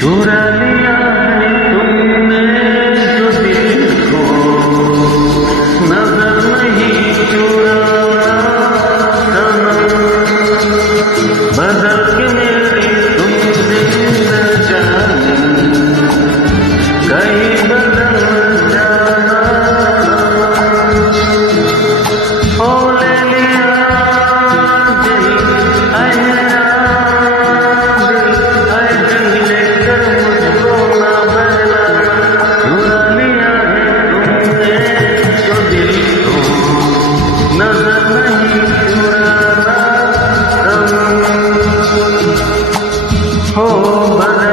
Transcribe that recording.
चुरा लिया है तुमने जो दिल को नजर नहीं चुराना बदल के मेरी तुम जिंदगानी कहीं बदल जाना हो ले लिया दिल लेकर मुझको ना बदलाना चुरा लिया है तुमने जो दिल को नजर नहीं चुराना हो